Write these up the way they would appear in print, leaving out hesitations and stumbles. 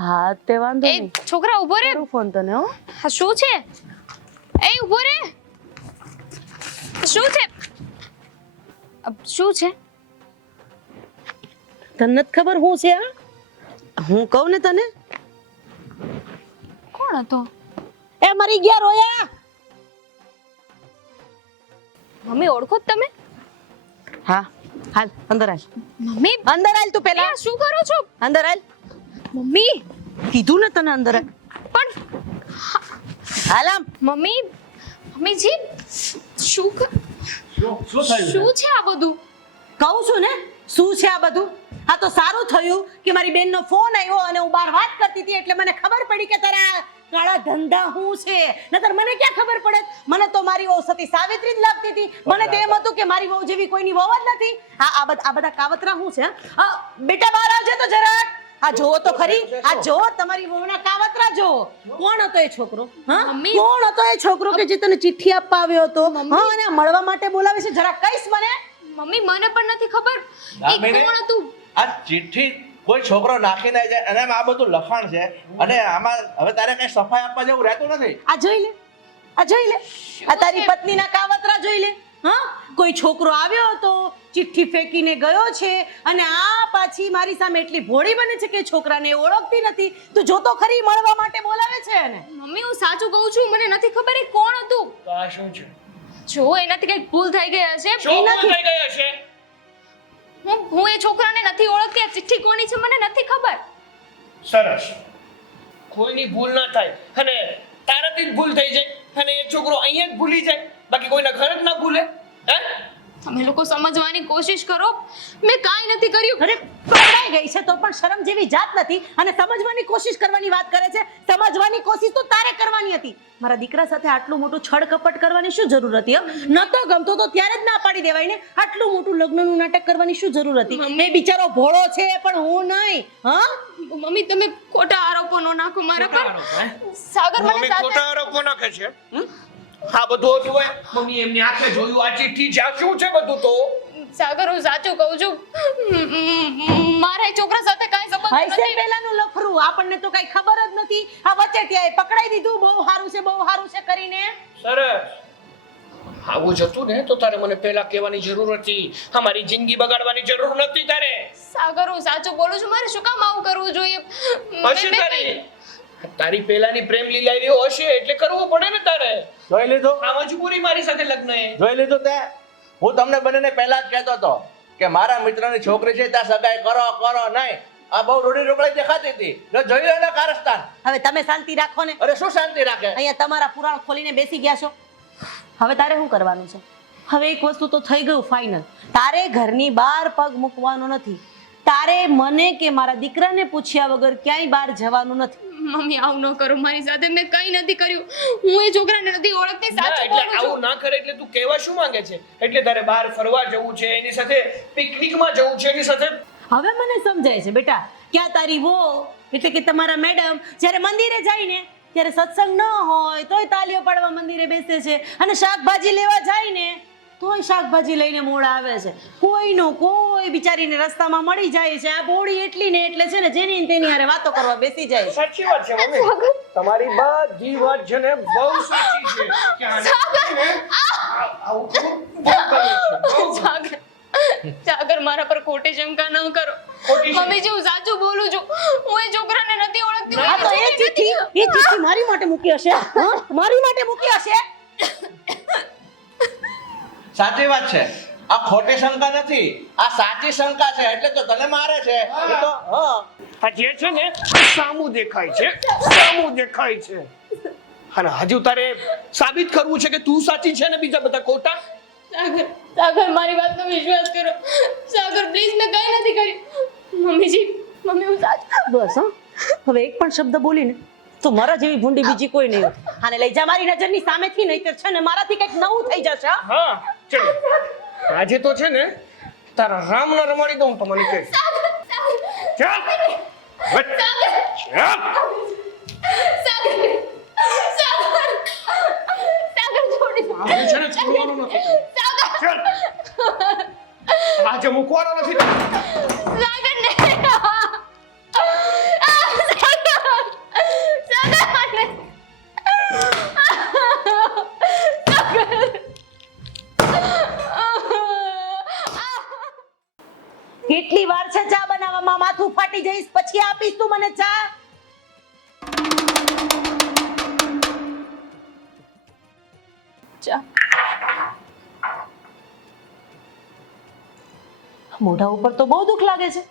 હા તે વાંધો એ નહીં. છોકરા ઉભો રે. કરું ફોન તને હો. હા શું છે? એ ઉભો રે. શું છે? શું છે? તને નથી ખબર હું છે આ? હું કહું ને તને. કોણ હતો? એ મરી ગયા રોયા. મમ્મી ઓળખો જ તમે? હા હાલ અંદર હાલ. મમ્મી અંદર હાલ તું પેલા. આ શું કરો છો? અંદર હાલ. મમ્મી કીધું ને તને અંદર હાલ. પણ હાલ આમ. મમ્મી મમ્મીજી શું શું છે આ બધું? કહું છું ને શું છે આ બધું. આ તો સારું થયું કે મારી બેનનો ફોન આવ્યો અને હું બહાર વાત કરતી હતી એટલે મને ખબર પડી કે તારા કાળા ધંધા શું છે. નતર મને ક્યાં ખબર પડે. મને તો મારી વહુ સતી સાવિત્રી જ લાગતી હતી. મને તો એમ હતું કે મારી વહુ જેવી કોઈની વહુ જ નથી. આ બધા કાવતરા શું છે? બેટા બહાર આવજે તો જરાક. આ જોવો તો ખરી. આ જોવો તમારી વહુના કાવતરા જોવો. કોણ હતો એ છોકરો? હા મમ્મી. કોણ હતો એ છોકરો કે જે તને ચિઠ્ઠી આપવા આવ્યો હતો? હા અને મળવા માટે બોલાવે છે. જરાક કઈશ મને. મમ્મી મને પણ નથી ખબર એ કોણ હતું. આ ચિઠ્ઠી કોઈ છોકરો નાખીને જાય અને એમાં આ બધું લખાણ છે અને આમાં હવે તારે કઈ સફાઈ આપવા જેવું રહેતું નથી. આ જોઈ લે. આ જોઈ લે. આ તારી પત્નીના કાવતરા જોઈ લે. હા કોઈ છોકરો આવ્યો હતો ચિઠ્ઠી ફેંકીને ગયો છે અને આ પાછી મારી સામે એટલી ભોળી બને છે કે છોકરાને ઓળખતી નથી. તું જોતો ખરી મળવા માટે બોલાવે છે એને. મમ્મી હું સાચું કહું છું મને નથી ખબર એ કોણ હતું. તો આ શું છે? જો એનાથી કઈક ભૂલ થઈ ગઈ હશે. શું ભૂલ થઈ ગઈ હશે? હું એ છોકરાને નથી ઓળખતી. આ ચિઠ્ઠી કોની છે મને નથી ખબર. સરસ. કોઈની ભૂલ ના થાય અને તારાથી જ ભૂલ થઈ જાય અને એ છોકરો અહીંયા જ ભૂલી જાય બાકી કોઈના ઘર જ ના ભૂલે. હે? તમે લોકો સમજવાની કોશિશ કરો. મેં કાંઈ નથી કર્યું. અરે પકડાઈ ગઈ છે તો પણ શરમ જેવી જાત નથી અને સમજવાની કોશિશ કરવાની વાત કરે છે. સમજવાની કોશિશ તો તારે કરવાની હતી. મારા દીકરા સાથે આટલું મોટું છળ કપટ કરવાની શું જરૂર હતી? ન તો ગમતો તો ત્યારે જ ના પાડી દેવાય ને. આટલું મોટું લગ્નનું નાટક કરવાની શું જરૂર હતી? એ બિચારો ભોળો છે પણ હું નહીં. હા મમ્મી તમે ખોટા આરોપો ન નાખો મારા પર. ખોટા આરોપ, હે? સાગર મને મમ્મી સાથે ખોટા આરોપો નાખે છે. હા બધું હતું હોય. મમ્મી એમની આંખે જોયું આ ચિઠ્ઠી જ્યાં શું છે બધું તો. સાગર હું સાચું કહું છું. મારા એ છોકરા સાથે કાંઈ સંબંધ હૈસે નથી. પેલાનું લફરું આપણને તો કઈ ખબર જ નથી. આ વચેટિયાએ પકડાઈ દીધું. બહુ સારું છે કરીને. સરસ. આવું જતું ને તો તારે મને પહેલા કહેવાની જરૂર હતી. અમારી જિંદગી બગાડવાની જરૂર નથી તારે. સાગર હું સાચું બોલું છું. મારે શું કામ આવું કરવું જોઈએ? હશે તારી પહેલાની પ્રેમ લીલા એવી હશે એટલે કરવું પડે ને તારે. જોઈ લીધું? આ મજબૂરી મારી સાથે લગ્ન એ. જોઈ લીધું તે? હું તમને બંનેને પહેલા જ કહેતો હતો કે મારા મિત્રની છોકરી છે ત્યાં સગાઈ કરો નહીં. આ બહુ રૂડી રોકડી દેખાતી હતી. જો જોઈ લો ને કારસ્તાન. હવે તમે શાંતિ રાખો ને. અરે શું શાંતિ રાખે? અહીંયા તમારા પુરાણ ખોલીને બેસી ગયા છો. હવે તારે શું કરવાનું છે? હવે એક વસ્તુ તો થઈ ગયું ફાઇનલ. તારે ઘરની બહાર પગ મૂકવાનો નથી. તારે મને કે મારા દીકરાને પૂછ્યા વગર ક્યાંય બહાર જવાનું નથી. મમ્મી આવું ન કરો મારી સાથે. મેં કંઈ નથી કર્યું. હું એ છોકરાને નથી ઓળખતી. ના, સાચું એટલે બોલું છું. આવું ના કરે એટલે તું કહેવા શું માંગે છે? એટલે તારે બહાર ફરવા જવું છે એની સાથે પિકનિકમાં જવું છે એની સાથે. હવે મને સમજાય છે બેટા ક્યાં તારી વો એટલે કે તમારા મેડમ જ્યારે મંદિરે જાય ને ત્યારે સત્સંગ ન હોય તોય તાલીઓ પાડવા મંદિરે બેસે છે અને શાકભાજી લેવા જાય ને તોય શાકભાજી લઈને મોડ આવે છે. કોઈનું કોઈ બિચારીને રસ્તામાં મળી જાય છે. આ બોડી એટલી ને એટલે છે ને જેની ને તેની હારે વાતો કરવા બેસી જાય છે. સાચી વાત છે મમ્મી. તમારી બધી વાત છે ને બહુ સાચી છે કે આવું કરવું બહુ ગમે છે. સાગર સાગર મારા પર ખોટી શંકા ન કરો. ખોટી શંકા? મમ્મીજી હું સાચું બોલું છું. હું એ છોકરાને નથી ઓળખતી. હું આ તો એની એ ચિઠ્ઠી મારી માટે મૂકી હશે. હા મારી માટે મૂકી હશે. સાચી વાત છે. આ ખોટી શંકા નથી. આ સાચી શંકા છે એટલે તો તને મારે છે. એ તો હા આ જે છે ને સામું દેખાય છે. સામું દેખાય છે. અને હજુ તારે સાબિત કરવું છે કે તું સાચી છે ને બીજા બધા ખોટા. સાગર સાગર મારી વાતનો વિશ્વાસ કરો. સાગર પ્લીઝ મેં કંઈ નથી કર્યું. મમ્મીજી મમ્મી હું સાચું. બસ હા હવે એક પણ શબ્દ બોલીને તો મારા જેવી ભૂંડી બીજી કોઈ નહીં હોય. આને લઈ જા મારી નજરની સામેથી નહીંતર છે ને મારાથી કંઈક નવું થઈ જશે. હા? હા ચલો આજે તો છે ને તારા રામના રમાડી દઉં તો મને કહે. સાગર ચાલ સાગર સાગર છોડી દો. આજે છે ને છોડવાનો નથી. ચાલ આજે મૂકવાનો નથી. સાગર ને સાગર ચોપાટી જઈશ પછી આપીશ તું મને ચા. ચા. મોઢા ઉપર તો બહુ દુઃખ લાગે છે.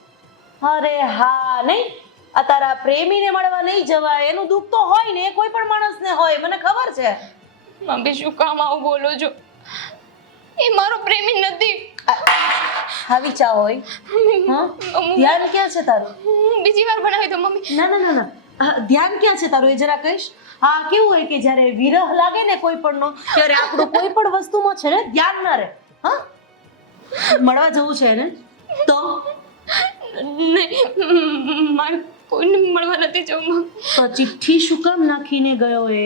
અરે હા નહીં, આ તારા પ્રેમીને મળવા નહીં જવાય એનું દુઃખ તો હોય ને, કોઈ પણ માણસને હોય, મને ખબર છે. મમ્મી શું કામ આવું બોલો છો? એ મારો પ્રેમી નથી. આવી ચા હોય? હા, ધ્યાન ક્યાં છે તારું? બીજી વાર બનાવી દો મમ્મી. ના ના ના ના, ધ્યાન ક્યાં છે તારું એ જરા કહીશ? હા, કેવું હોય કે જ્યારે વિરહ લાગે ને કોઈ પણનો, ત્યારે આપણું કોઈ પણ વસ્તુમાં છે ને ધ્યાન ના રહે. હા, મળવા જવું છે ને તો નહીં, મારે કોઈને મળવા નથી જવું મમ્મી. તો ચિઠ્ઠી શું કામ નાખીને ગયો એ?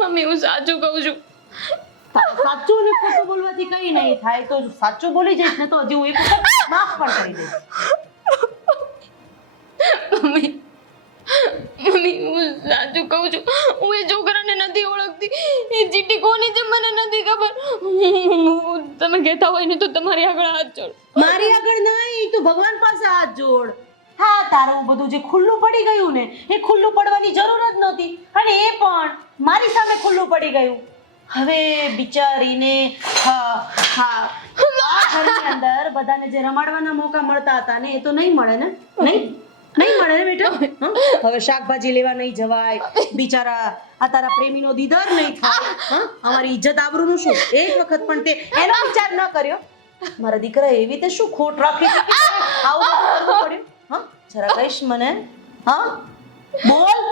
મમ્મી હું સાચું કહું છું. સાચું ને ખોટું બોલવાથી કઈ નહીં થાય, તો સાચું બોલી જઈશ ને તો હજી હું એક વખત માફ પણ કરી દઈશ. મમ્મી મમ્મી હું સાચું કહું છું. હું એ છોકરાને નથી ઓળખતી. એ ચીઠી કોની છે મને નથી ખબર. તમે કહેતા હોય ને તો તમારી આગળ હાથ જોડ. મારી આગળ નહીં, તું ભગવાન પાસે હાથ જોડ. હા, તારું બધું જે ખુલ્લું પડી ગયું ને એ ખુલ્લું પડવાની જરૂર જ નહોતી, અને એ પણ મારી સામે ખુલ્લું પડી ગયું. હવે બિચારીને આ ઘરની અંદર બધાને જે રમાડવાના મોકા મળતા હતા ને એ તો નહીં મળે ને. નહીં મળે ને બેટા. હવે શાકભાજી લેવા નહીં જવાય, બિચારા આ તારા પ્રેમીનો દીદાર નહીં થાય. અમારી ઇજ્જત આબરૂનું શું? એક વખત પણ તે એનો વિચાર ન કર્યો. મારા દીકરા એવી તે શું ખોટ રાખી છે કે આવું બધું કરવું પડ્યું? હા, જરા કહીશ મને? હા, બોલ.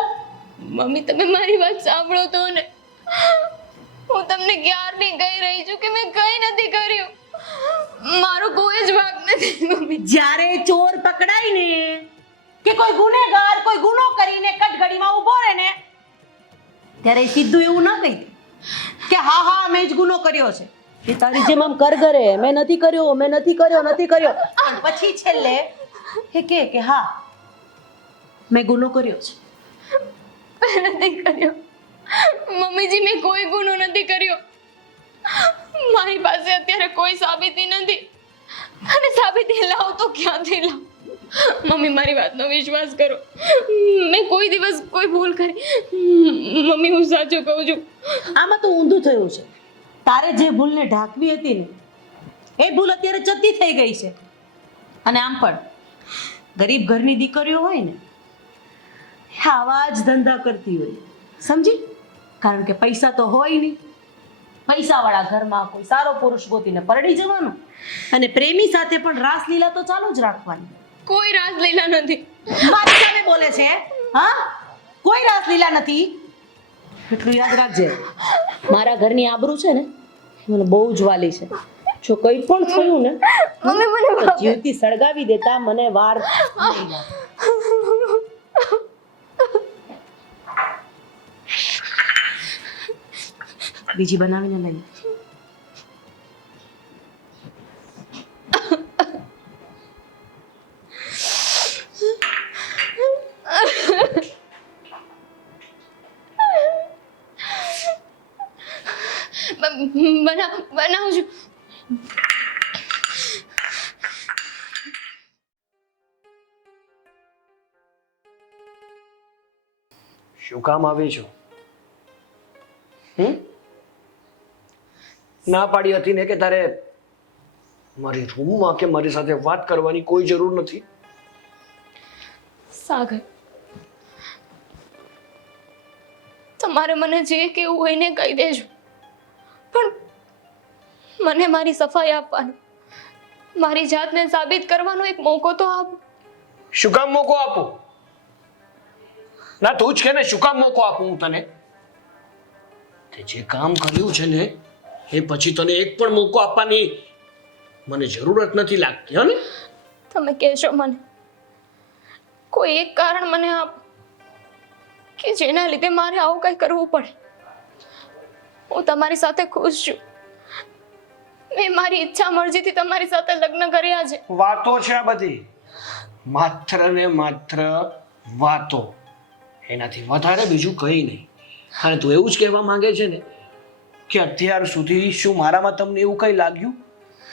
મમ્મી તમે મારી વાત સાંભળો તો ને. હું તમને ક્યારની કહી રહી છું કે મેં કંઈ નથી કર્યું. મારો કોઈ જ વાંક નથી મમ્મી. જ્યારે ચોર પકડાય ને કે કોઈ ગુનેગાર કોઈ ગુનો કરીને કટઘડીમાં ઊભો રહે ને ત્યારે સીધું એવું ના કહી દે કે હા હા મેં જ ગુનો કર્યો છે. એ તારી જેમ આમ કરગરે મેં નથી કર્યો પણ પછી છેલ્લે એ કે હા મેં ગુનો કર્યો છે. નથી કર્યો મમ્મીજી, મેં કોઈ ગુનો નથી કર્યો. મારી પાસે અત્યારે કોઈ સાબિતી નથી, અને સાબિતી લાવ તો ક્યાંથી લાવ? મમ્મી મારી વાતનો વિશ્વાસ કરો. મેં કોઈ દિવસ કોઈ ભૂલ કરી? મમ્મી હું સાચું કહું છું. આમાં તો ઊંધું થયું છે. તારે જે ભૂલને ઢાંકવી હતી ને એ ભૂલ અત્યારે જતી થઈ ગઈ છે. અને આમ પણ ગરીબ ઘરની દીકરીઓ હોય ને આવા જ ધંધા કરતી હોય, સમજી? કારણ કે પૈસા તો હોય નહીં. પૈસાવાળા ઘરમાં કોઈ સારો પુરુષ ગોતીને પરણી જવાનું, અને પ્રેમી સાથે પણ રાસલીલા તો ચાલુ જ રાખવાની. કોઈ રાસલીલા નથી. મારી સામે બોલે છે? હા, કોઈ રાસલીલા નથી. એટલું યાદ રાખજે, મારા ઘરની આબરૂ છે ને મને બહુ જ વાલી છે. જો કંઈ પણ થયું ને મમ્મી મને તો જીવતી સળગાવી દેતા મને વાર નહીં લાગે. બીજી બનાવીને લઈ. બનાવું છું. શું કામ આવી છો? ના પાડી હતી ને કે તારે મારી રૂમમાં કે મારી સાથે વાત કરવાની કોઈ જરૂર નથી. સાગર, તમારે મને જે કેવું હોય ને કહી દેજો, પણ મને મારી સફાઈ આપવાનો, મારી જાતને સાબિત કરવાનો એક મોકો તો આપો. શું કામ મોકો આપું? ના તું જ કે ને શું કામ મોકો આપું હું તને? તે જે કામ કર્યું છે ને એ પછી તને એક પણ મોકો આપવાની મને જરૂરત નથી લાગતી. હે ને? તમે કહેશો મને કોઈ એક કારણ મને આપ કે જેના લીધે મારે આવું કંઈ કરવું પડે. હું તમારી સાથે ખુશ છું. મેં મારી ઈચ્છા મરજીથી તમારી સાથે લગ્ન કર્યા છે. વાતો છે આ બધી, માત્ર ને માત્ર વાતો, એનાથી વધારે બીજું કંઈ નહીં. અને તું એવું જ કહેવા માંગે છે ને કે અત્યાર સુધી શું મારામાં તમને એવું કંઈ લાગ્યું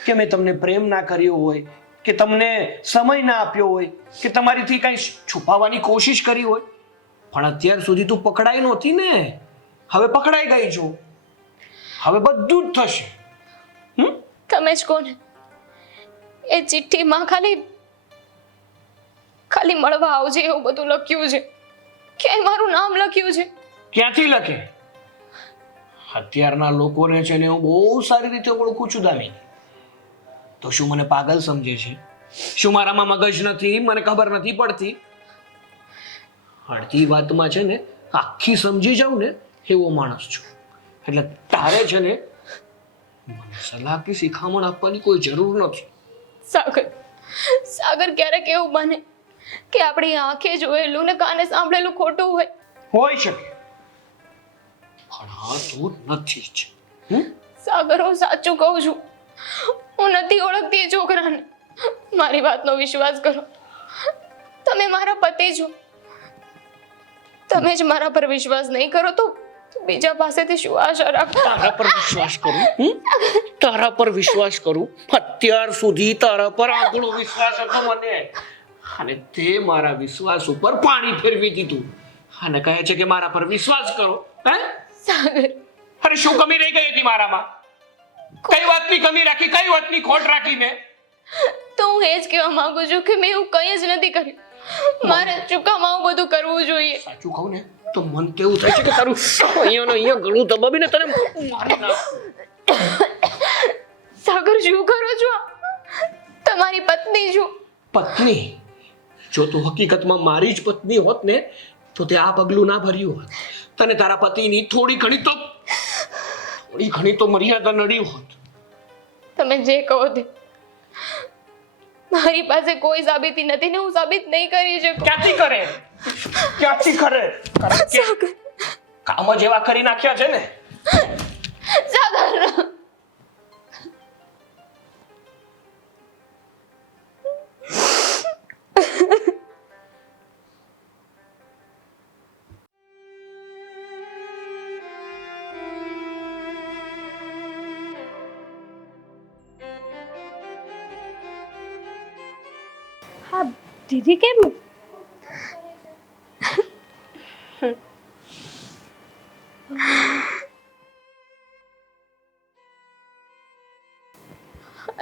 કે મેં તમને પ્રેમ ના કર્યો હોય કે તમને સમય ના આપ્યો હોય કે તમારીથી કંઈ છુપાવવાની કોશિશ કરી હોય, પણ અત્યાર સુધી તું પકડાઈ નહોતી ને, હવે પકડાઈ ગઈ છો, હવે બધું જ થશે. તમે જ કોને એ ચિઠ્ઠીમાં ખાલી મળવા આવજે એવું બધું લખ્યું છે, ક્યાંય મારું નામ લખ્યું છે? ક્યાંથી લખે? અત્યારના લોકોને છે ને હું બહુ સારી રીતે ઓળખું છું દામિની. તો શું મને પાગલ સમજે છે? શું મારામાં મગજ નથી? મને ખબર નથી પડતી? અડધી વાતમાં છે ને આખી સમજી જાઉં ને એવો માણસ છું. એટલે તારે છે ને મને સલાહ કે શિખામણ આપવાની કોઈ જરૂર નથી. સાગર ક્યારેક એવું બને કે આપણી આંખે જોયેલું ને કાને સાંભળેલું ખોટું હોય. હોઈ શકે, પણ હા તું નથી જ. સાગર, હું સાચું કહું છું, હું નથી ઓળખતી એ છોકરાને. મારી વાતનો વિશ્વાસ કરો. તમે મારા પતિ છો, તમે જ મારા પર વિશ્વાસ નહીં કરો તો બીજા પાસેથી શું આશા રાખો? તારા પર વિશ્વાસ કરું? તારા પર વિશ્વાસ કરું? અત્યાર સુધી તારા પર આંધળો વિશ્વાસ હતો મને, અને તે મારા વિશ્વાસ ઉપર પાણી ફેરવી દીધું અને કહે છે કે મારા પર વિશ્વાસ કરો. હે સાગર, અરે શું કમી રહી ગઈ હતી મારામાં? કઈ વાતની કમી રાખી, કઈ વાતની ખોટ રાખી મેં? તો હું એ જ કહેવા માંગુ છું કે મેં એવું કંઈ જ નથી કર્યું. મારે ચૂકામાં આવું બધું કરવું જોઈએ. સાચું કહું ને તો મન કેવું થાય છે કે તારું અહીંયા ગળું દબાવીને તને મારી નાખું. સાગર, શું કરો છો? તમારી પત્ની છું. પત્ની? જો તું હકીકતમાં મારી જ પત્ની હોત ને તો તે આ પગલું ના ભર્યું હોત. તને તારા પતિની થોડી ઘણી તો મર્યાદા નડી હોત. તમે જે કહો તે. મારી પાસે કોઈ સાબિતી નથી ને હું સાબિત નહીં કરી શકું. ક્યાંથી કરે? કારણ કે કામ જ એવા કરી નાખ્યા છે ને. સાગર, હા દીદી, કેમ? આઈ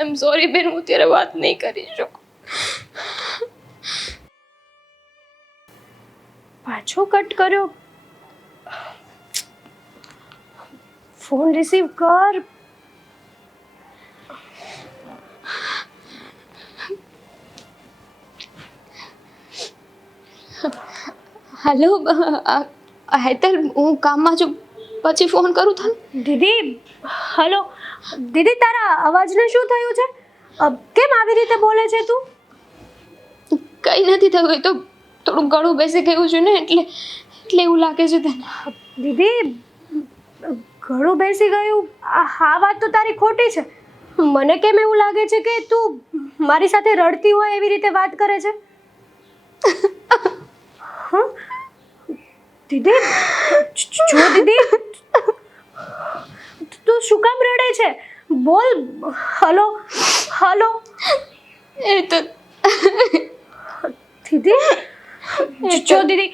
એમ સોરી બેન, હું ત્યારે વાત નહીં કરી શકું. પાછો કટ કર્યો. ફોન રિસીવ કર. હેલો હેતલ, હું કામમાં છું, પછી ફોન કરું તને. દીદી, હલો દીદી, તારા અવાજને શું થયું છે? કેમ આવી રીતે બોલે છે તું? કંઈ નથી થયું, એ તો થોડું ગળું બેસી ગયું છે ને એટલે એવું લાગે છે તને. દીદી, ઘણું બેસી ગયું, આ વાત તો તારી ખોટી છે. મને કેમ એવું લાગે છે કે તું મારી સાથે રડતી હોય એવી રીતે વાત કરે છે. હા દીદી, જો દીદી, તું શું કામ રડે છે? બોલ. Hello hello. એ તો દીદી, જો દીદી,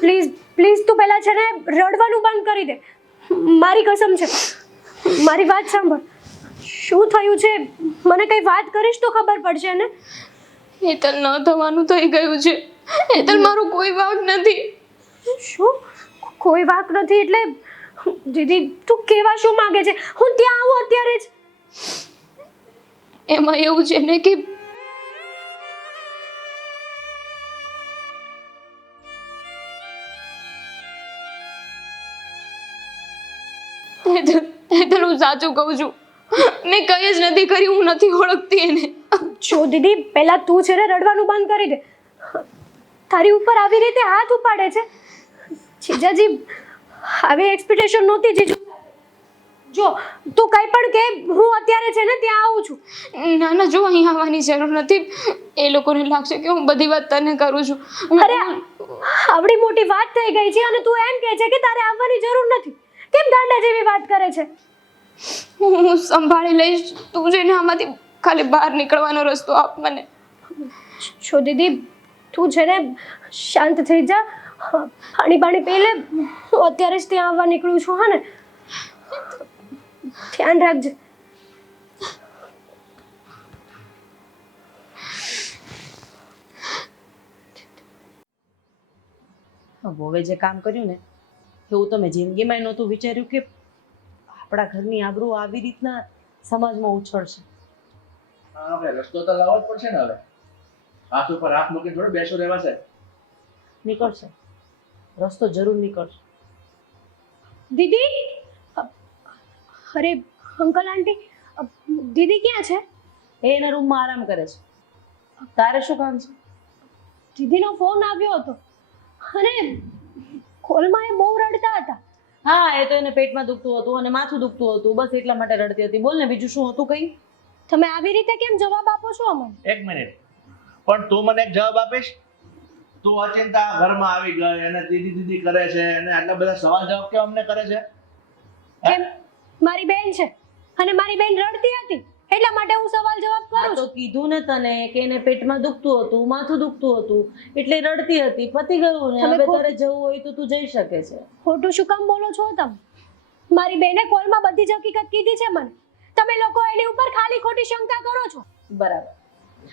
પ્લીઝ પ્લીઝ તું પહેલા છે ને રડવાનું બંધ કરી દે. મારી કસમ છે, મારી વાત સાંભળ. શું થયું છે મને કઈ વાત કરીશ તો ખબર પડશે ને. એ તો ન થવાનું થઈ ગયું છે. એ તો મારું કોઈ વાંક નથી. શું કોઈ વાંક નથી એટલે? દીદી, તું કેવા શું માંગે છે? હું ત્યાં આવું અત્યારે જ? એમાં એવું છે ને કે હું સાચું કહું છું, મેં કંઈ જ નથી કર્યું, હું નથી ઓળખતી એને. જો દીદી, પહેલા તું છે ને રડવાનું બંધ કરી દે. તારી ઉપર આવી રીતે હાથ ઉપાડે છે. જીજાજી, આવી એક્સપેક્ટેશન નહોતી જીજુ. જો તું કઈ પણ કે, હું અત્યારે છે ને ત્યાં આવું છું. ના ના, જો અહીં આવવાની જરૂર નથી. એ લોકોને લાગશે કે હું બધી વાત તને કરું છું. અરે, આવડી મોટી વાત થઈ ગઈ છે અને તું એમ કહે છે કે તારે આવવાની જરૂર નથી. કેમ ગાંડા જેવી વાત કરે છે? હું સંભાળી લઈશ. તું જેને આમાંથી ખાલી બહાર નીકળવાનો રસ્તો આપ મને. છો દીદી, તું છે ને શાંત થઈ જા, પાણી પી લે. હું અત્યારે જ ત્યાં આવવા નીકળું છું. હા ને, ધ્યાન રાખજે. હવે જે કામ કર્યું ને એવું તમે જિંદગીમાં નહોતું વિચાર્યું કે આપણા ઘરની આબરૂ આવી રીતના સમાજમાં ઉછળશે. હા, હવે રસ્તો તો લાવવો જ પડશે ને. હવે હાથ ઉપર હાથ મૂકીને થોડું બેસો રહેવાશે. નીકળશે, રસ્તો જરૂર નીકળશે. દીદી, અરે અંકલ આંટી, દીદી ક્યાં છે? એ એના રૂમમાં આરામ કરે છે. તારે શું કામ છે? દીદીનો ફોન આવ્યો હતો અને કોલમાં એ બહુ રડતા હતા. હા, એ તો એને પેટમાં દુખતું હતું અને માથું દુખતું હતું, બસ એટલા માટે રડતી હતી. બોલ ને, બીજું શું હતું? કઈ તમે આવી રીતે કેમ જવાબ આપો છો અમને? એક મિનિટ, પણ તું મને એક જવાબ આપીશ? તું અચિંતા ઘરમાં આવી ગઈ અને દીદી દીદી કરે છે અને આટલા બધા સવાલ જવાબ કેમ અમને કરે છે? કેમ? મારી બેન છે અને મારી બેન રડતી હતી એટલા માટે હું સવાલ જવાબ આ કરું તો છું. કીધું ને તને કે એને પેટમાં દુખતું હતું, માથું દુખતું હતું, એટલે રડતી હતી. પતી ગયું ને. તમે હવે ખોટ- તારે જવું હોય તો તું જઈ શકે છે. ખોટું શું કામ બોલો છો તમે? મારી બેને કોલમાં બધી જ હકીકત કીધી છે મને. તમે લોકો એની ઉપર ખાલી ખોટી શંકા કરો છો. બરાબર.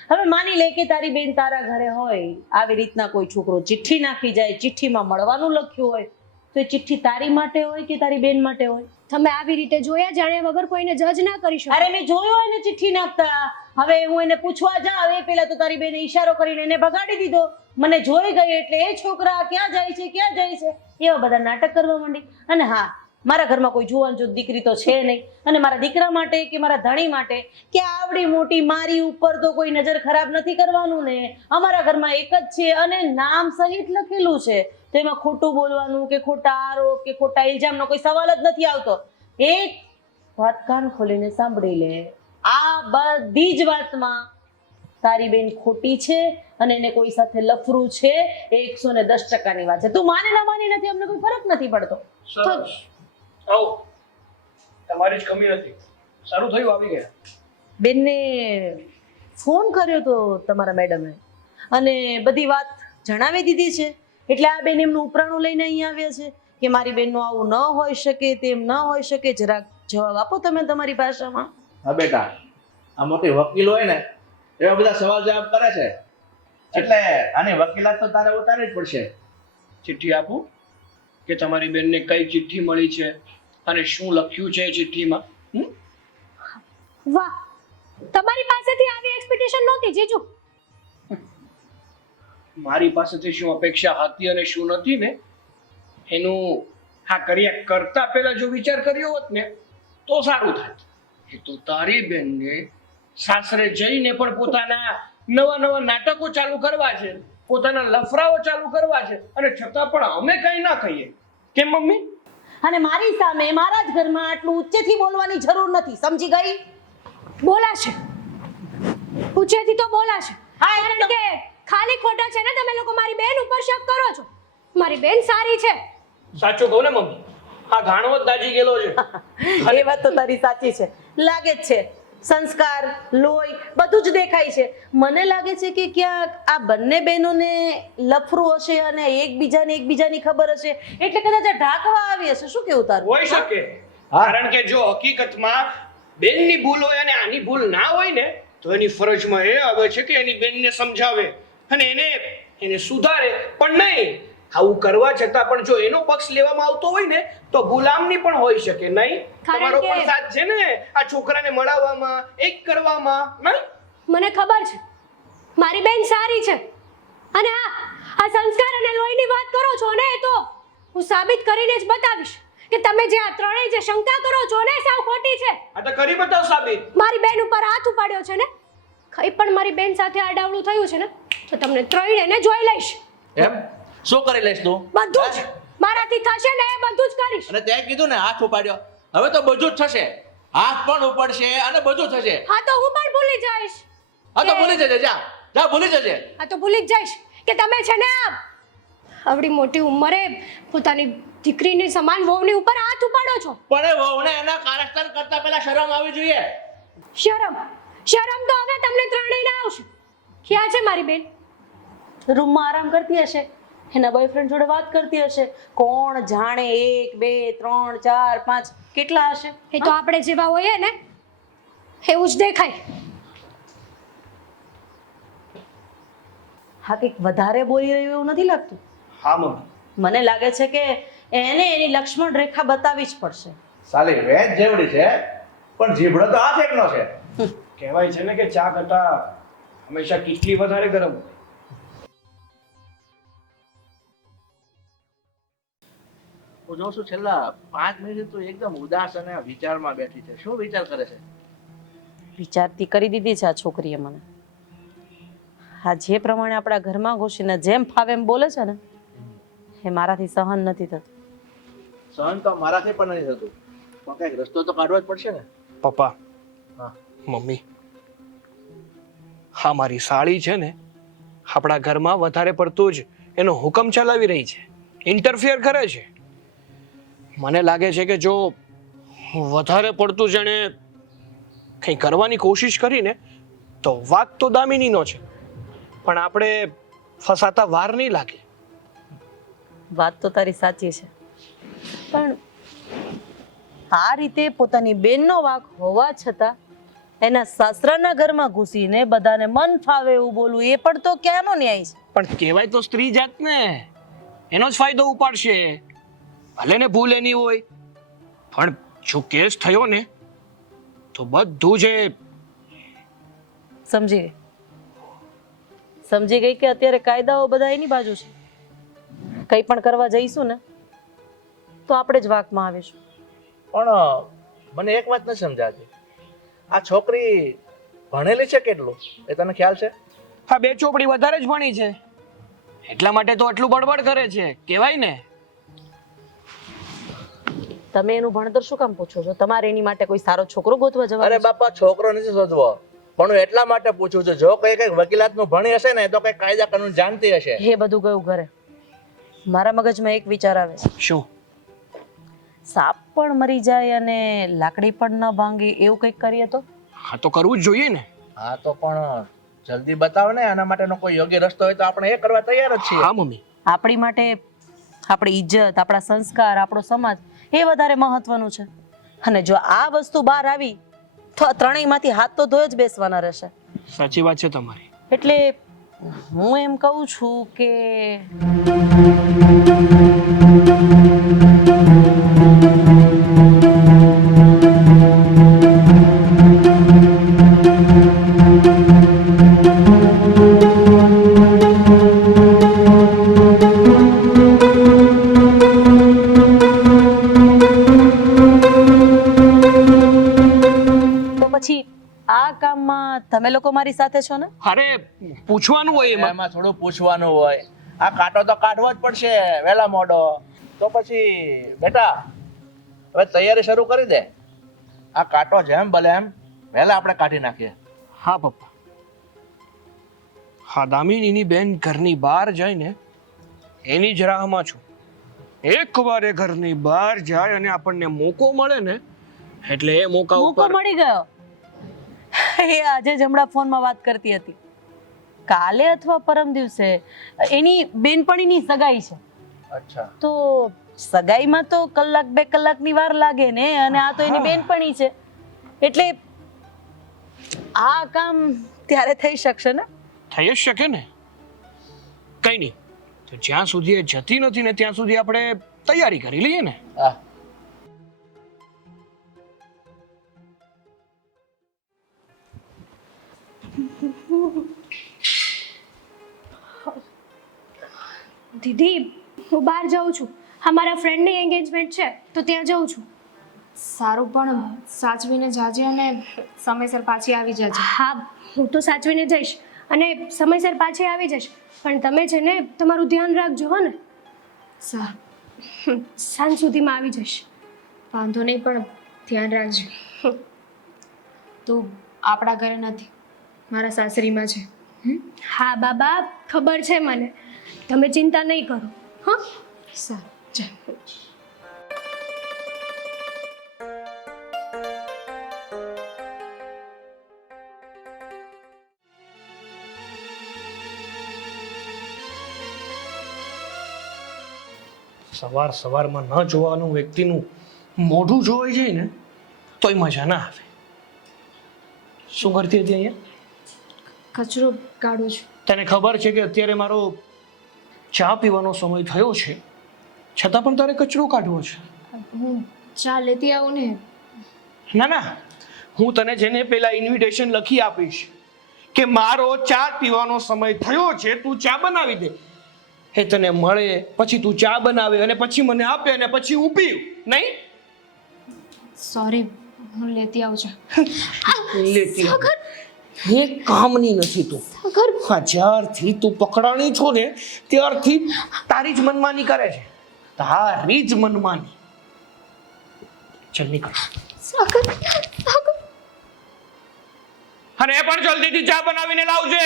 હવે માની લે કે તારી બેન તારા ઘરે હોય, આવી રીતના કોઈ છોકરો ચિઠ્ઠી નાખી જાય, ચિઠ્ઠીમાં મળવાનું લખ્યું હોય, તો એ ચિઠ્ઠી તારી માટે હોય કે તારી બેન માટે હોય? તમે આવી રીતે જોયા જાણ્યા વગર કોઈને જજ ના કરી શકો. અરે મેં જોયો એને ચિઠ્ઠી નાખતા. હવે હું એને પૂછવા જાવ એ પેલા તો તારી બેને ઈશારો કરીને એને ભગાડી દીધો. મને જોઈ ગઈ એટલે એ છોકરા ક્યાં જાય છે ક્યાં જાય છે એવા બધા નાટક કરવા માંડી. અને હા, મારા ઘરમાં કોઈ જુવાન જો દીકરી તો છે નહીં, અને મારા દીકરા માટે કે મારા ધણી માટે કે આવડી મોટી મારી ઉપર તો કોઈ નજર ખરાબ નથી કરવાનું ને. અમારા ઘરમાં એક જ છે અને નામ સહિત લખેલું છે, તો એમાં ખોટું બોલવાનું કે ખોટા આરોપ કે ખોટા ઇલ્ઝામનો કોઈ સવાલ જ નથી આવતો. એક વાત કાન ખોલીને સાંભળી લે, આ બધી જ વાતમાં તારી બેન ખોટી છે અને એને કોઈ સાથે લફરું છે. 110% વાત છે. તું માને ના માને નથી, અમને કોઈ ફરક નથી પડતો. સરસ. આવો, તમારી જ કમી હતી. સારું થયું આવી ગયા. બેનને ફોન કર્યો તો તમારા મેડમે અને બધી વાત જણાવી દીધી છે. એટલે આ બેન એમનું ઉપરાણું લઈને અહીંયા આવ્યા છે કે મારી બેનનું આવું ન હોઈ શકે, તેમ ન હોઈ શકે. જરાક જવાબ આપો તમે તમારી ભાષામાં. હા બેટા, આ મોટી વકીલ હોય ને એવા બધા સવાલ જવાબ કરે છે, એટલે આની વકીલાત તો તારે ઉતારવી જ પડશે. ચિઠ્ઠી આપું કે તમારી બેનને કઈ ચિઠ્ઠી મળી છે અને શું લખ્યું છે એ ચિઠ્ઠીમાં? વાહ, તમારી પાસેથી આવી એક્સપેક્ટેશન નહોતી જીજુ. મારી પાસેથી શું અપેક્ષા હતી અને શું નથી ને એનું હા કર્યા કરતા પહેલા જો વિચાર કર્યો હોત ને તો સારું થાત. એ તો તારી બેનને સાસરે જઈને પણ પોતાના નવા નવા નાટકો ચાલુ કરવા છે, પોતાના લફરાઓ ચાલુ કરવા છે, અને છતાં પણ અમે કઈ ના કહીએ. કેમ મમ્મી? અને મારી સામે મારા જ ઘરમાં આટલું ઉચ્ચેથી બોલવાની જરૂર નથી. સમજી ગઈ? બોલાશે, ઊંચેથી તો બોલાશે. હા, કારણ કે ખાલી ખોટા છે ને તમે લોકો મારી બેન ઉપર શક કરો છો. મારી બેન સારી છે. સાચું કહું ને મમ્મી, આ ઘાણો જ દાજી ગયેલો છે. એ વાત તો તારી સાચી છે. લાગે જ છે, સંસ્કાર, લોહી બધું જ દેખાય છે. મને લાગે છે કે ક્યાંક આ બંને બહેનોને લફરું હશે અને એકબીજાની ખબર હશે, એટલે કદાચ આ ઢાંકવા આવી હશે. શું કેવું તારું? હોઈ શકે, કારણ કે જો હકીકતમાં બેનની ભૂલ હોય અને આની ભૂલ ના હોય ને તો એની ફરજમાં એ આવે છે કે એની બેનને સમજાવે અને એને સુધારે. પણ નહીં, આવું કરવા છતાં પણ જો એનો પક્ષ લેવામાં આવતો હોય ને તો ગુલામની પણ હોઈ શકે. નહીં, તમારો પણ સાથ છે ને આ છોકરાને મળાવવામાં, એક કરવામાં. નહીં, મને ખબર છે મારી બેન સારી છે. અને આ સંસ્કાર અને લોહીની વાત કરો છો ને, એ તો હું સાબિત કરીને જ બતાવીશ કે તમે જે આ ત્રણેય જે શંકા કરો છો ને સાવ ખોટી છે. આ તો કરી બતાવ સાબિત. મારી બેન ઉપર હાથ ઉપાડ્યો છે ને, કઈ પણ મારી બેન સાથે આડાવડું થયું છે ને તો તમને ત્રણેયને જોઈ લઈશ. એમ શું કરી લઈશ તું? બધું જ મારાથી થશે ને એ બધું જ કરીશ. અને તે કીધું ને હાથ ઉપાડ્યો, હવે તો બધું જ થશે. હાથ પણ ઉપડશે અને બધું થશે. હા તો હું પણ ભૂલી જઈશ. હા તો ભૂલી જજે. જા ભૂલી જજે. હા તો ભૂલી જ જઈશ કે તમે છે ને આવડી મોટી ઉંમરે પોતાની દીકરીની સમાન વહુની ઉપર હાથ ઉપાડો છો. પણ એ વહુને એના કારસ્તાન કરતા પહેલા શરમ આવી જોઈએ. શરમ તો હવે તમને ત્રણેયને આવશે. ક્યાં છે મારી બેન? રૂમમાં આરામ કરતી હશે, એના બોયફ્રેન્ડ જોડે વાત કરતી હશે. કોણ જાણે 1 2 3 4 5 કેટલા હશે. એ તો આપણે જેવા હોઈએ ને એવું જ દેખાય. હા, કંઈક વધારે બોલી રહ્યું એવું નથી લાગતું? હા મમ્મી. મને લાગે છે કે એને એની લક્ષ્મણ રેખા બતાવવી જ પડશે. સાલી વેચ જેવડી છે પણ જીભડો તો આ એકનો છે. કહેવાય છે ને કે ચા કરતા હંમેશા કેટલી વધારે ગરમ હોય. હું જોઉં છું છેલ્લા 5 મિનિટ તો એકદમ ઉદાસ અને વિચારમાં બેઠી છે. શું વિચાર કરે છે? વિચારતી કરી દીધી છે આ છોકરીએ મને. હા, જે પ્રમાણે આપણા ઘરમાં ઘૂસીને જેમ ફાવે એમ બોલે છે ને, એ મારાથી સહન નથી થતું. સહન તો મારાથી પણ નથી થતું, પણ કંઈક રસ્તો તો કાઢવો જ પડશે ને. પપ્પા, હા. મમ્મી, હા મારી સાળી છે ને આપણા ઘરમાં વધારે પડતું જ એનો હુકમ ચલાવી રહી છે, ઇન્ટરફિયર કરે છે. મને લાગે છે કે જો વધારે પડતું જેણે કંઈ કરવાની કોશિશ કરીને તો વાક તો દામિનીનો છે, પણ આપણે ફસાતા વાર નહીં લાગે. વાત તો તારી સાચી છે, પણ આ રીતે પોતાની બેનનો વાંક હોવા છતાં એના સાસરાના ઘરમાં ઘૂસીને બધાને મન ફાવે એવું બોલવું, એ પણ તો ક્યાંનો ન્યાય છે? પણ કહેવાય તો સ્ત્રી જાતને એનો જ ફાયદો ઉપાડશે, ભલે ને ભૂલ એની હોય. પણ જો કેસ થયો ને તો બધું જ સમજી ગઈ કે અત્યારે કાયદાઓ બધા એની બાજુ છે. કંઈ પણ કરવા જઈશું ને તો આપણે જ વાકમાં આવીશું. પણ મને એક વાત નથી સમજાતી, આ છોકરી ભણેલી છે કેટલું એ તને ખ્યાલ છે? હા, 2 ચોપડી વધારે જ ભણી છે, એટલા માટે તો આટલું બડબડ કરે છે, કહેવાય ને. તમે એનું ભણતર શું કામ પૂછો છો? તમારે એની માટે કોઈ સારો છોકરો ગોતવા જવાનો અરે છે? બાપા, છોકરો નથી શોધવો, પણ હું એટલા માટે પૂછું છું, જો કઈ વકીલાતનું ભણી હશે ને તો કઈ કાયદા કાનૂન જાણતી હશે. એ બધું ગયું ઘરે. મારા મગજમાં એક વિચાર આવે છે. શું? સાપ પણ મરી જાય અને લાકડી પણ ન ભાંગે એવું કંઈક કરીએ તો? હા, તો કરવું જ જોઈએ ને. હા, તો પણ જલ્દી બતાવ ને, આના માટેનો કોઈ યોગ્ય રસ્તો હોય તો આપણે એ કરવા તૈયાર જ છીએ. હા મમ્મી. આપણી માટે આપણી ઇજ્જત, આપણા સંસ્કાર, આપણો સમાજ એ વધારે મહત્વનું છે. અને જો આ વસ્તુ બહાર આવી તો આ ત્રણેયમાંથી હાથ તો ધોઈ જ બેસવાના રહેશે. સાચી વાત છે તમારી. એટલે હું એમ કહું છું કે પછી આ કામમાં તમે લોકો મારી સાથે છો ને? અરે પૂછવાનું હોય એમાં. એમાં થોડું પૂછવાનું હોય, આ કાંટો તો કાઢવો જ પડશે વહેલા મોડો. તો પછી બેટા હવે તૈયારી શરૂ કરી દે, આ કાંટો જેમ ભલે એમ વહેલા આપણે કાઢી નાખીએ. હા પપ્પા. હા, દામિનીની બેન ઘરની બહાર જાય ને એની જ રાહમાં છું. એકવાર એ ઘરની બહાર જાય અને આપણને મોકો મળે ને એટલે એ મોકા મોકો ઉપર મળી ગયો. એ આજે જ હમણાં ફોનમાં વાત કરતી હતી. કાલે અથવા પરમ દિવસે એની બેનપણીની સગાઈ છે. અચ્છા. તો સગાઈમાં તો 1 2 કલાકની વાર લાગે ને, અને આ તો એની બેનપણી છે, એટલે આ કામ ત્યારે થઈ શકશે ને? થઈ જ શકે ને. કઈ નહીં, તો જ્યાં સુધી એ જતી નથી ને ત્યાં સુધી આપણે તૈયારી કરી લઈએ ને. હા. દીદી, હું બહાર જાઉં છું. અમારા ફ્રેન્ડની એન્ગેજમેન્ટ છે તો ત્યાં જાઉં છું. સારું, પણ સાચવીને જાજે અને સમયસર પાછી આવી જજે. હા, હું તો સાચવીને જઈશ અને સમયસર પાછી આવી જઈશ, પણ તમે છે ને તમારું ધ્યાન રાખજો. હો ને? સારું, સાંજ સુધીમાં આવી જઈશ. વાંધો નહીં, પણ ધ્યાન રાખજો. તું આપણા ઘરે નથી, મારા સાસરીમાં છે. હા બાબા, ખબર છે મને. તમે ચિંતા નહીં કરો. હા, સારું, ચાલ. સવાર સવારમાં ન જોવાનું વ્યક્તિનું મોઢું જોવાઈ જાય ને તોય મજા ના આવે. શું કરતી હતી અહીંયા? કચરો કાઢું છું. તને ખબર છે કે અત્યારે મારો ચા પીવાનો સમય થયો છે, છતાં પણ તારે કચરો કાઢવો છે? હું ચા લેતી આવું ને. ના ના, હું તને જેને પેલા ઇન્વિટેશન લખી આપીશ કે મારો ચા પીવાનો સમય થયો છે, તું ચા બનાવી દે. એ તને મળે પછી તું ચા બનાવે અને પછી મને આપે અને પછી હું પીઉં, નહીં? સોરી, હું લેતી આવું છું. લેતી આવ. એ કામની નથી તું. જ્યારથી તું પકડાણી છો ને ત્યારથી તારી જ મનમાની કરે છે, તારી જ મનમાની. ચલ નીકળ. સાગર, સાગર. અને એ પણ જલ્દીથી ચા બનાવીને લાવજે.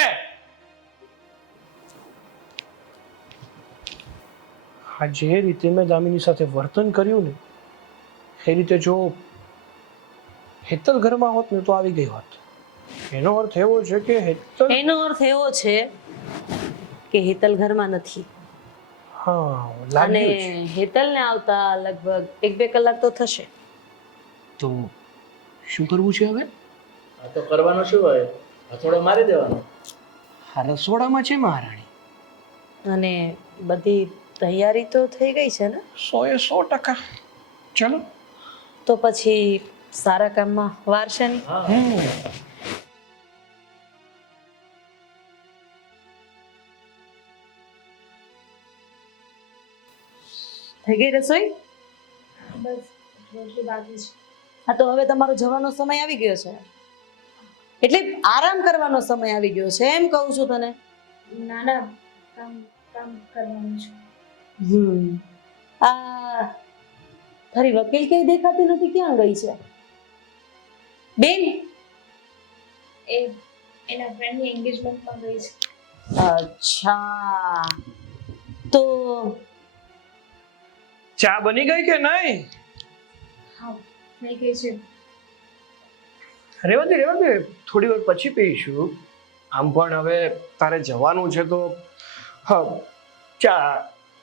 આ જે રીતે મેં દામિની સાથે વર્તન કર્યું ને એ રીતે જો હેતલ ઘરમાં હોત ને તો આવી ગઈ હોત. એનો અર્થ એવો છે કે હેતલ, એનો અર્થ એવો છે કે હેતલ ઘરમાં નથી હા અને લાગ્યું છે. હેતલને આવતા લગભગ 1-2 કલાક તો થશે. તો શું કરવું છે હવે? આ તો કરવાનું શું હોય, હથોડો મારી દેવાનો. આ રસોડામાં છે મહારાણી. અને બધી તૈયારી તો થઈ ગઈ છે ને? 100% ચલો. તો પછી સારા કામમાં વાર છે નહીં. થઈ ગઈ રસોઈ? બસ રોટલી બાકી છે. હા, તો હવે તમારો જવાનો સમય આવી ગયો છે, એટલે આરામ કરવાનો સમય આવી ગયો છે એમ કહું છું તને. ના ના, કામ કામ કરવાનું છે. આ તારી વકીલ કઈ દેખાતી નથી, ક્યાં ગઈ છે બેન? એ એના ફ્રેન્ડની એન્ગેજમેન્ટમાં ગઈ છે. અચ્છા, તો ચા બની ગઈ કે નહીં? હા, થઈ ગઈ છે. રેવા દે થોડી વાર પછી પીશું. આમ પણ હવે તારે જવાનું છે તો હા, ચા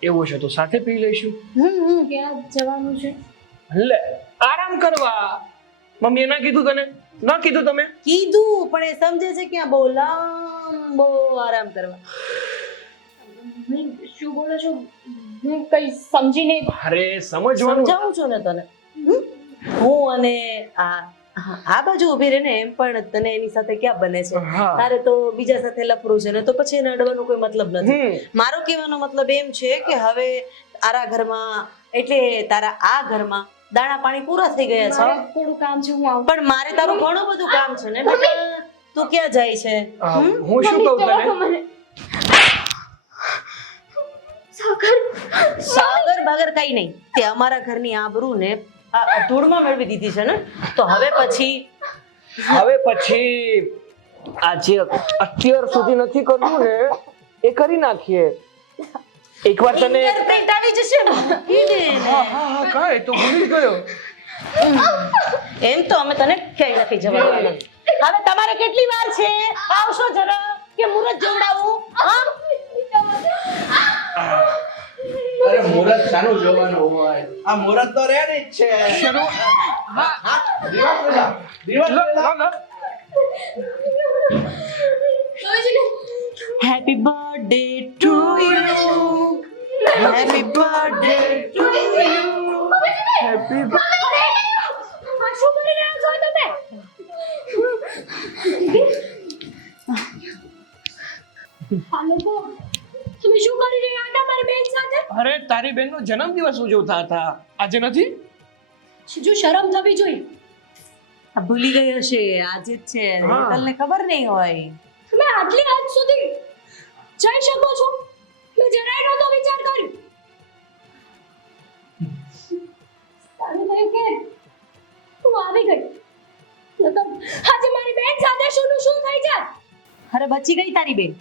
એવું છે તો સાથે પી લઈશું. ક્યાં જવાનું છે? લે, આરામ કરવા. મમ્મીએ ના કીધું તને? ના કીધું તમે? કીધું પણ એ સમજે છે ક્યાં બહુ લાંબો આરામ કરવા. શું બોલો છો? હું કઈ સમજી નહીં. અરે સમજવાનું. સમજાવું છું ને તને. હું અને આ બાજુ ઊભી રહે ને એમ પણ તને એની સાથે ક્યાં બને છે? હા. તારે તો બીજા સાથે લફરું છે ને, તો પછી એને અડવાનો કોઈ મતલબ નથી. હમ. મારો કહેવાનો મતલબ એમ છે કે હવે તારા ઘરમાં એટલે તારા આ ઘરમાં દાણા પાણી પૂરા થઈ ગયા છે, મારે થોડું કામ છે, હું આવું. પણ મારે તારું ઘણું બધું કામ છે ને બેટા. તું ક્યાં જાય છે? હું શું કહું જવા દો તને? મને. સાગર, સાગર બાગર કઈ નહીં, તે અમારા ઘરની આબરૂ ને આ ધૂળમાં મેળવી દીધી છે ને, તો હવે પછી આ જે અત્યાર સુધી નથી કર્યું ને એ કરી નાખીએ. એકવાર તને fingerprint આવી જશે ને. હા કાંઈ તો ભૂલી જ ગયો. એમ તો અમે તને ક્યાંય નથી જવા દેવાના. હવે તમારે કેટલી વાર છે? આવશો જરા કે મુરત જોવડાવું? હા, અરે મુહૂર્ત શાનું જોવાનું હોય, આ મુહૂર્ત તો રેડી જ છે. દિવસ વેલા. Happy birthday to you, happy birthday to you, happy આ શું કરી રહ્યા છો તમે? આ લોકો, તમે શું કરી રહ્યા હતા મારી બેન સાથે? અરે તારી બેનનો જન્મદિવસ ઉજવતા હતા, આજે નથી? જો શરમ થવી જોઈએ. આ ભૂલી ગઈ હશે, આજે જ છે. હા. હેતલને ખબર નહીં હોય. તમે આટલી હદ સુધી જઈ શકો છો? મેં જરાય નહોતો વિચાર કર્યો. સારું થયું કે તું આવી ગઈ. નકર આજે મારી બેન સાથે શું થઈ જાય? અરે બચી ગઈ તારી બેન,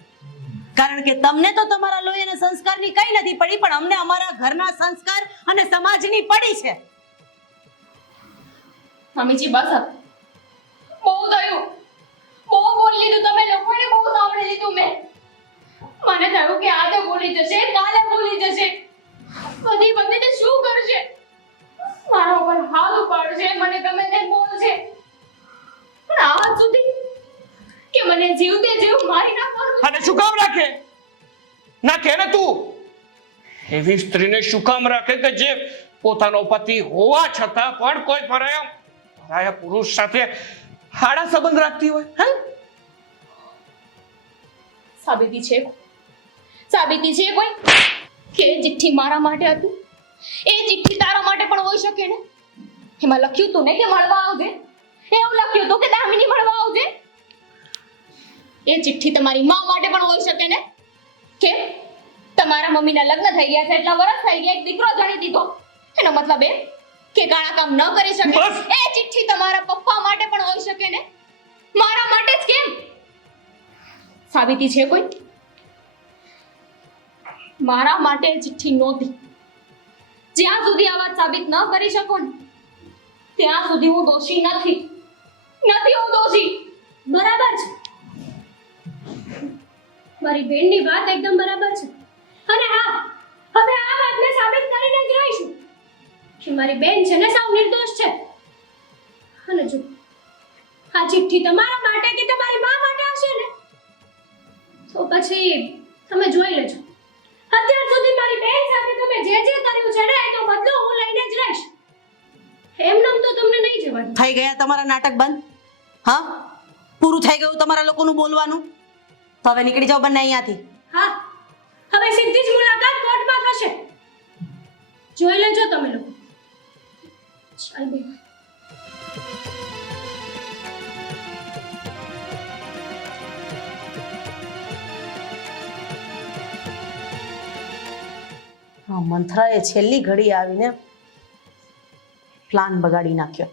કારણ કે તમને તો તમારા લોહી અને સંસ્કારની કઈ નથી પડી, પણ અમને અમારા ઘરના સંસ્કાર અને સમાજની પડી છે. મમ્મીજી બસ હવે. બહુ થયું. બહુ બોલી લીધું તમે લોકોને, બહુ સાંભળી લીધું મેં. મને થયું કે આજે બોલી જશે, કાલે બોલી જશે. બધી બધીને શું કરશે? મારા ઉપર હાથ ઉપાડશે, મને ગમે તે બોલશે. પણ આજ સુધી કે મને જીવતે જીવ મારી નાખવાનું. અને શું કામ રાખે? નાખે ને તું. એવી સ્ત્રીને શું કામ રાખે કે જે પોતાનો પતિ હોવા છતાં પણ કોઈ પરાયા પુરુષ સાથે હાડા સંબંધ રાખતી હોય? હે? સાબિતી છે કોઈ કે એ ચિઠ્ઠી મારા માટે હતી? એ ચિઠ્ઠી તારા માટે પણ હોઈ શકે ને? એમાં લખ્યું તું ને કે મળવા આવજે. એવું લખ્યું તું કે દામિની મળવા આવજે. એ ચિઠ્ઠી તમારી માં માટે પણ હોઈ શકે ને? કે તમારા મમ્મીના લગ્ન થઈ ગયા છે, એટલા વર્ષ થઈ ગયા, એક દીકરો જણી દીધો. એનો મતલબ એ કે કાળા કામ ન કરી શકે. એ ચિઠ્ઠી તમારા પપ્પા માટે પણ હોઈ શકે ને? મારા માટે જ કેમ? સાબિતી છે કોઈ? મારા માટે ચિઠ્ઠી નહોતી. જ્યાં સુધી આ વાત સાબિત ન કરી શકો ને ત્યાં સુધી હું દોષી નથી. હું દોષી. બરાબર છે, મારી બેનની વાત એકદમ બરાબર છે. અને હા, હવે આ વાતને સાબિત કરીને જ રહીશું કે મારી બેન છે ને સાવ નિર્દોષ છે. અને જો આ ચિઠ્ઠી તમારા માટે કે તમારી મા માટે હશે ને તો પછી તમે જોઈ લેજો. અત્યાર સુધી મારી બેન સાથે તમે જે જે કર્યું છે ને એનો બદલો હું લઈને જ રહીશ. એમનેમ તો તમને નહીં જવા દઉં. થઈ ગયા તમારા નાટક બંધ? હા, પૂરું થઈ ગયું તમારા લોકોનું બોલવાનું? તો હવે નીકળી જાઓ બંને અહીંયાથી. હા, હવે સીધી જ મુલાકાત કોર્ટમાં થશે. જોઈ લેજો તમે લોકો. ચાલ બે. મંથરાએ છેલ્લી ઘડી આવીને પ્લાન બગાડી નાખ્યો.